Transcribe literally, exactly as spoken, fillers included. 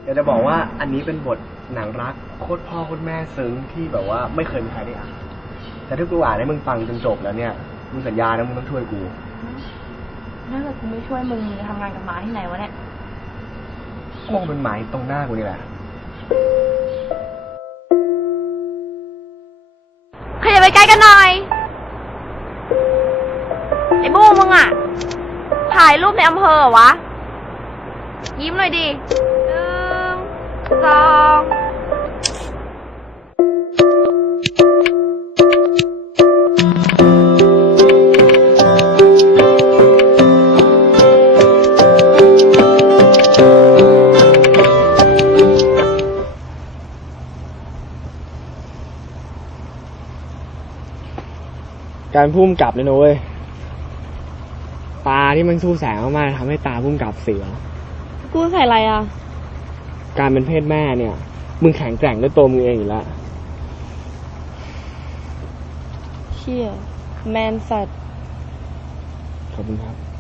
อยากจะบอกว่าอันนี้เป็นบทหนังรักโคตรพ่อโคตรแม่ซึ้งที่แบบว่าไม่เคยมีใครได้อ่านแต่ถ้ากูอ่านให้มึงฟังจนจบแล้วเนี่ยมึงสัญญานะมึงต้องช่วยกูถ้าเกิดกูไม่ช่วยมึงมึงจะทำงานกับหมาที่ไหนวะเนี่ยกลัวเป็นหมายตรงหน้ากูนี่แหละขยับไปใกล้กันหน่อยไอ้บู้มึงอ่ะถ่ายรูปในอำเภอวะยิ้มหน่อยดิหนึ่งสองการพุ่มกลับเลยนะเว้ยตาที่มันสู้แสงมากๆทำให้ตาพุ่มกลับเสียกูใส่อะไรอ่ะการเป็นเพศแม่เนี่ยมึงแข็งแกร่งด้วยตัวมึงเองอยู่แล้วเชี่ยแมนสัตว์ขอบคุณครับ